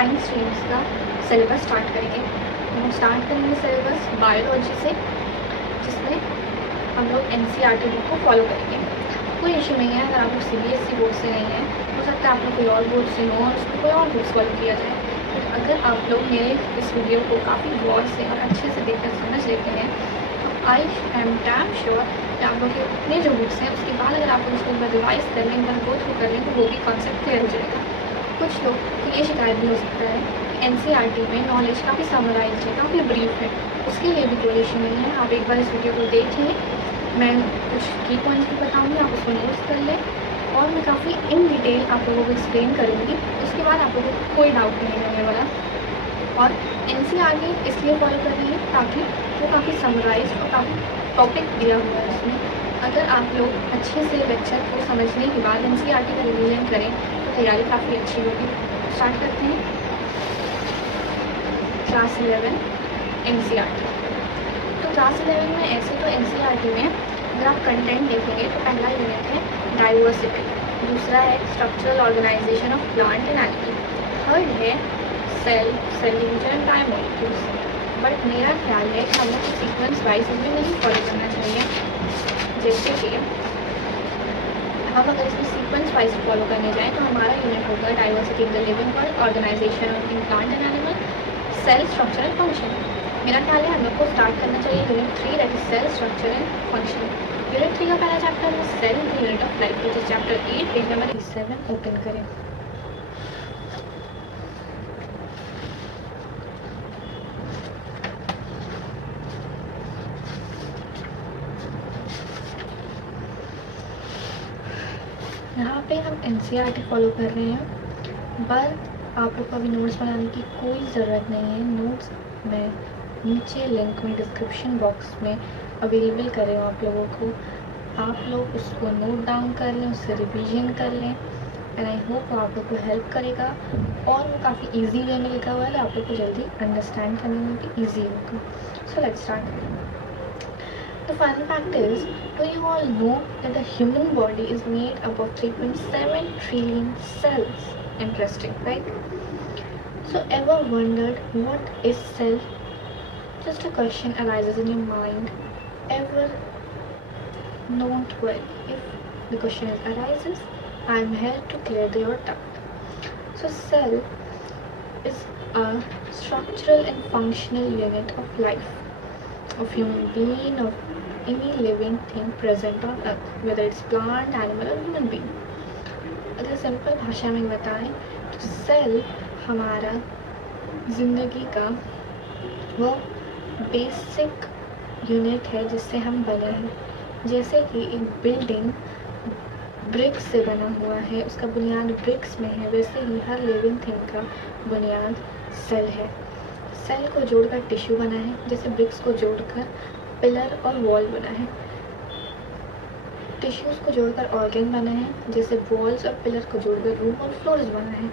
Science streams का syllabus start करेंगे। हम स्टार्ट करेंगे सिलेबस बायोलॉजी से, जिसमें हम लोग NCERT बुक को फॉलो करेंगे। कोई इशू नहीं है, अगर आप लोग CBSE बोर्ड से नहीं है, हो सकता है आप लोग कोई और बोर्ड से हो और उसमें कोई और बुक्स फॉलो किया जाए। बट अगर आप लोग मेरे इस वीडियो को काफ़ी गौर से और अच्छे से देखकर समझ लेते हैं तो आई एम डैम श्योर कि आप लोग के अपने जो बुक्स हैं उसके बाद अगर आप लोग उसको रिवाइज कर लें, एक बार गो थ्रू कर लें, तो वो भी कॉन्सेप्ट क्लियर हो जाएगा। कुछ लोग को ये शिकायत भी हो सकता है कि NCERT में नॉलेज काफ़ी समराइज है, काफ़ी ब्रीफ है, उसके लिए भी कोई इशू नहीं है। आप एक बार इस वीडियो को देख लें, मैं कुछ की पॉइंट्स भी बताऊँगी, आप उसको नोट्स कर लें और मैं काफ़ी इन डिटेल आप लोगों को एक्सप्लेन करूँगी। उसके बाद आप लोगों को कोई डाउट नहीं होने वाला। और NCERT इसलिए फॉलो कर रही है ताकि वो काफ़ी समराइज और काफ़ी टॉपिक दिया हुआ है उसमें। अगर आप लोग अच्छे से लेक्चर को समझने के बाद NCERT का रिवीजन करें तो तैयारी काफ़ी अच्छी होगी। स्टार्ट करते हैं। Class 11 NCERT। तो क्लास 11 में ऐसे तो NCERT में अगर आप कंटेंट देखेंगे तो पहला यूनिट है डाइवर्सिटी, दूसरा है structural organisation of plant and animal, third है cell, cellular and biomolecules. But मेरा ख्याल है कि हम लोग को सीक्वेंस वाइज इसमें नहीं फॉलो करना चाहिए। जैसे कि हम अगर इसमें सीक्वेंस वाइज फॉलो करने जाएँ तो हमारा यूनिट होगा diversity in the living world, organisation in plant and animal, cell, structure and function. मेरा ख्याल है हम लोग को स्टार्ट करना चाहिए unit 3, that is cell, structure and function. Unit 3 का पहला चैप्टर है cell, unit of life, which is chapter 8, page number 7 open करें। यहाँ पे हम NCERT फॉलो कर रहे हैं, पर आप लोग को अभी नोट्स बनाने की कोई ज़रूरत नहीं है। नोट्स मैं नीचे लिंक में डिस्क्रिप्शन बॉक्स में अवेलेबल कर रही हूँ आप लोगों को। आप लोग उसको नोट डाउन कर लें, उससे रिवीजन कर लें एंड आई होप वो आप लोग को हेल्प करेगा और वो काफ़ी ईजी वे में लिखा हुआ है, आप लोग को जल्दी अंडरस्टैंड करने में भी ईजी होगा। So let's start. The fun fact is, do you all know that the human body is made up of 3.7 trillion cells? Interesting, right? So ever wondered what is cell? Just a question arises in your mind. Ever? Don't worry. If the question arises, I am here to clear your doubt. So cell is a structural and functional unit of life, of human being, of any living thing present on earth, whether it's plant, animal or human being. अगर simple भाषा में बताएं तो cell हमारा ज़िंदगी का वो basic unit है जिससे हम बने हैं। जैसे कि एक बिल्डिंग ब्रिक्स से बना हुआ है, उसका बुनियाद ब्रिक्स में है, वैसे ही हर लिविंग थिंग का बुनियाद सेल है। सेल को जोड़कर टिश्यू बना है, जैसे ब्रिक्स को जोड़कर पिलर और वॉल बना है। टिश्यूज़ को जोड़कर ऑर्गन बना है, जैसे वॉल्स और पिलर को जोड़कर रूम और फ्लोर्स बना है।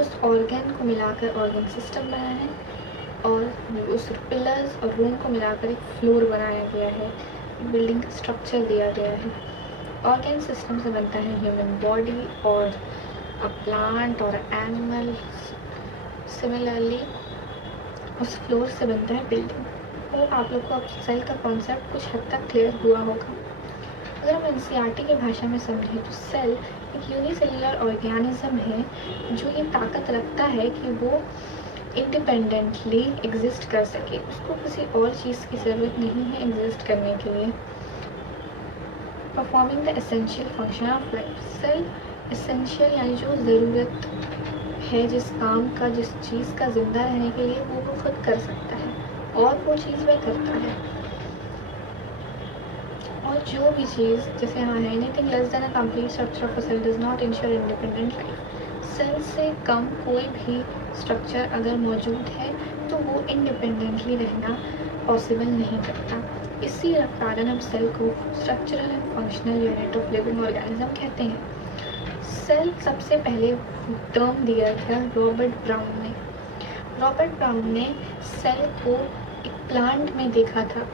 उस ऑर्गन को मिलाकर ऑर्गन सिस्टम बना है और उस पिलर्स और रूम को मिलाकर एक फ्लोर बनाया गया है, बिल्डिंग का स्ट्रक्चर दिया गया है। ऑर्गन सिस्टम से बनता है ह्यूमन बॉडी और अ प्लांट और एनिमल। सिमिलरली उस फ्लोर से बनता है बिल्डिंग। तो आप लोग को अब सेल का कॉन्सेप्ट कुछ हद तक क्लियर हुआ होगा। अगर हम NCERT की भाषा में समझें तो सेल एक यूनिसेल्युलर ऑर्गेनिज्म है जो ये ताकत रखता है कि वो इंडिपेंडेंटली एग्जिस्ट कर सके, उसको किसी और चीज़ की ज़रूरत नहीं है एग्जिस्ट करने के लिए। Performing the essential function of life. Cell essential यानी जो ज़रूरत है जिस काम का, जिस चीज़ का ज़िंदा रहने के लिए वो खुद कर सकता है और वो चीज़ वह करता है। और जो भी चीज़ जैसे हाँ है anything less than a complete structure of a cell does not ensure independent life. Cell से कम कोई भी स्ट्रक्चर अगर मौजूद है तो वो इंडिपेंडेंटली रहना पॉसिबल नहीं करता। इसी कारण हम सेल को structural and functional unit of living organism कहते हैं। सेल सबसे पहले टर्म दिया था रॉबर्ट ब्राउन ने। रॉबर्ट ब्राउन ने सेल को एक प्लांट में देखा था।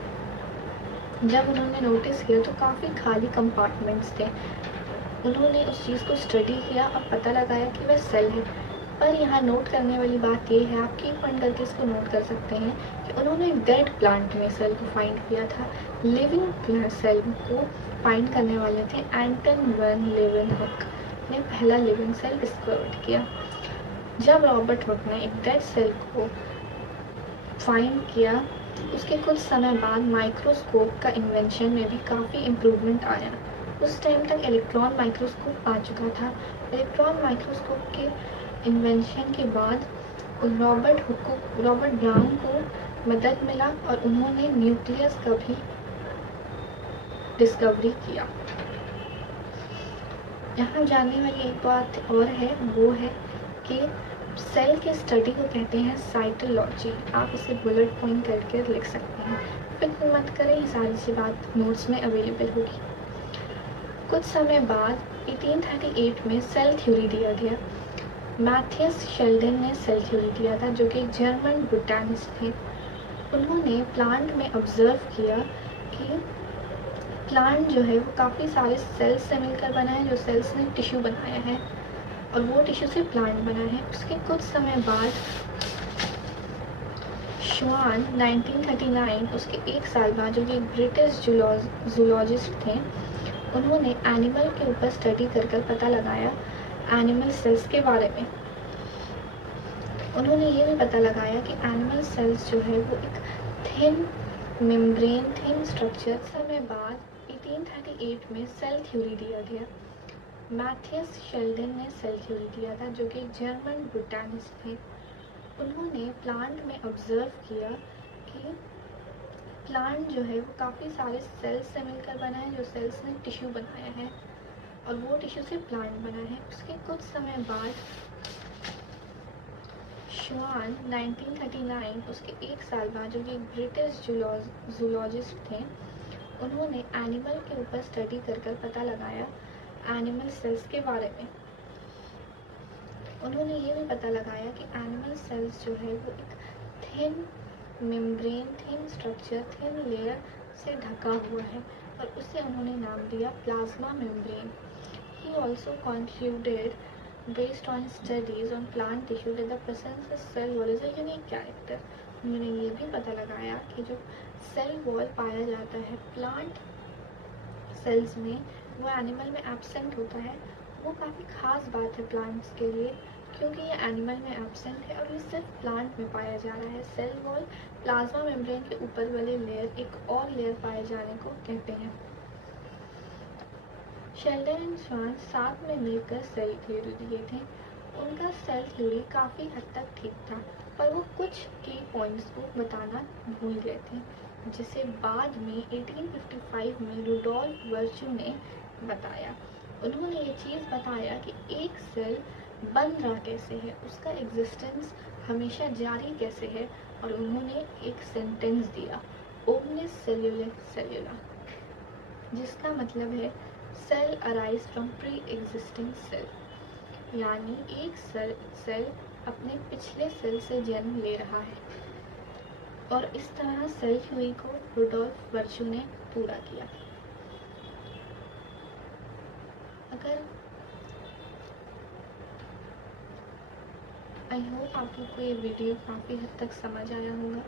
जब उन्होंने नोटिस किया तो काफ़ी खाली कंपार्टमेंट्स थे। उन्होंने उस चीज़ को स्टडी किया और पता लगाया कि वह सेल है। पर यहाँ नोट करने वाली बात ये है, आप की पॉइंट करके इसको नोट कर सकते हैं कि उन्होंने डेड प्लांट में सेल को फाइंड किया था। लिविंग सेल को फाइंड करने वाले थे एंटन वैन लेeuwenhoek ने पहला लिविंग सेल डिस्कवर किया। जब रॉबर्ट हुक ने एक डेड सेल को फाइंड किया, उसके कुछ समय बाद माइक्रोस्कोप का इन्वेंशन में भी काफ़ी इम्प्रूवमेंट आया। उस टाइम तक इलेक्ट्रॉन माइक्रोस्कोप आ चुका था। इलेक्ट्रॉन माइक्रोस्कोप के इन्वेंशन के बाद रॉबर्ट ब्राउन को मदद मिला और उन्होंने न्यूक्लियस का भी डिस्कवरी किया। यहाँ जानने वाली एक बात और है, वो है कि सेल के स्टडी को कहते हैं साइटोलॉजी। आप इसे बुलेट पॉइंट करके लिख सकते हैं। फिक्र मत करें, ये सारी सी बात नोट्स में अवेलेबल होगी। कुछ समय बाद 1838 में सेल थ्योरी दिया गया। मैथियस शेल्डन ने सेल थ्योरी दिया था, जो कि एक जर्मन बोटैनिस्ट थे। उन्होंने प्लांट में ऑब्जर्व किया कि प्लांट जो है वो काफ़ी सारे सेल्स से मिलकर बना है, जो सेल्स ने टिश्यू बनाया है और वो टिश्यू से प्लांट बना है। उसके कुछ समय बाद श्वान 1939, उसके एक साल बाद, जो कि एक ब्रिटिश जूलॉजिस्ट थे, उन्होंने एनिमल के ऊपर स्टडी कर पता लगाया एनिमल सेल्स के बारे में। उन्होंने ये भी पता लगाया कि एनिमल सेल्स जो है वो एक थिन स्ट्रक्चर। समय बाद 1838 में सेल थ्योरी दिया गया। मैथियस शेल्डन ने सेल थ्योरी दिया था, जो कि एक जर्मन बोटैनिस्ट थे। उन्होंने प्लांट में ऑब्जर्व किया कि प्लांट जो है वो काफ़ी सारे सेल्स से मिलकर बना है, जो सेल्स ने टिश्यू बनाया है और वो टिश्यू से प्लांट बना है। उसके कुछ समय बाद श्वान 1939, उसके एक साल बाद, जो कि एक ब्रिटिश जूलॉजिस्ट थे, उन्होंने एनिमल के ऊपर स्टडी कर पता लगाया एनिमल सेल्स के बारे में। उन्होंने ये भी पता लगाया कि एनिमल सेल्स जो है वो एक थिन स्ट्रक्चर, थिन लेयर से ढका हुआ है और उसे उन्होंने नाम दिया plasma membrane. He also concluded, based on studies on plant tissue, that the presence of cell wall is a unique character. उन्होंने ये भी पता लगाया कि जो सेल वॉल पाया जाता है प्लांट सेल्स में, वो एनिमल में एब्सेंट होता है। वो काफ़ी ख़ास बात है प्लांट्स के लिए, क्योंकि ये एनिमल में एब्सेंट है और ये सिर्फ प्लांट में पाया जा रहा है। सेल वॉल प्लाज्मा मेम्ब्रेन के ऊपर वाले लेयर, एक और लेयर पाए जाने को कहते हैं। शेल्डन एंड श्वान साथ में मिलकर सेल थ्योरी दिए थे। उनका सेल थ्योरी काफ़ी हद तक ठीक था, पर वो कुछ की पॉइंट्स को बताना भूल गए थे, जिसे बाद में 1855 में रुडोल्फ वर्च्यू ने बताया। उन्होंने ये चीज़ बताया कि एक सेल बन रहा कैसे है, उसका एग्जिस्टेंस हमेशा जारी कैसे है, और उन्होंने एक सेंटेंस दिया, ओमनिस सेल्युलर सेल्युला, जिसका मतलब है cell arise from pre existing cell, यानी एक सेल अपने पिछले सेल से जन्म ले रहा है। और इस तरह सेल थ्योरी को रुडोल्फ वर्च्यू ने पूरा किया। अगर आई होप आप लोग को ये वीडियो काफ़ी हद तक समझ आया होगा।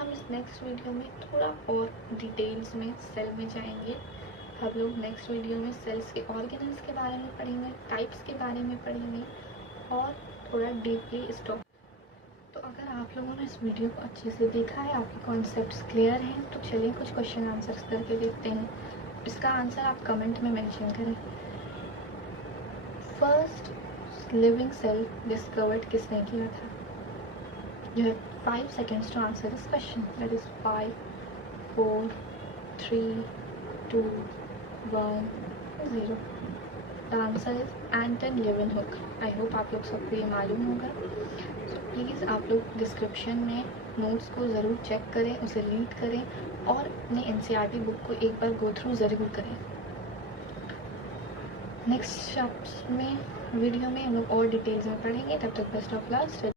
हम इस नेक्स्ट वीडियो में थोड़ा और डिटेल्स में सेल में जाएंगे। हम लोग नेक्स्ट वीडियो में सेल्स के ऑर्गेनल्स के बारे में पढ़ेंगे, टाइप्स के बारे में पढ़ेंगे और थोड़ा डीपली इस टॉपिक। तो अगर आप लोगों ने इस वीडियो को अच्छे से देखा है, आपके कॉन्सेप्ट्स क्लियर हैं, तो चलिए कुछ क्वेश्चन आंसर्स करके देखते हैं। इसका आंसर आप कमेंट में मेंशन करें। फर्स्ट लिविंग सेल डिस्कवर्ड किसने किया था? You have 5 seconds to answer this question. That is 5, 4, 3, 2, 1, 0. The answer is Anton Leeuwenhoek. I hope आप लोग सबको ये मालूम होगा। सो प्लीज़ आप लोग डिस्क्रिप्शन में नोट्स को ज़रूर चेक करें, उसे रीड करें और अपने NCERT बुक को एक बार गो थ्रू ज़रूर करें। नेक्स्ट में वीडियो में हम लोग और डिटेल्स में पढ़ेंगे। तब तक बेस्ट ऑफ लक।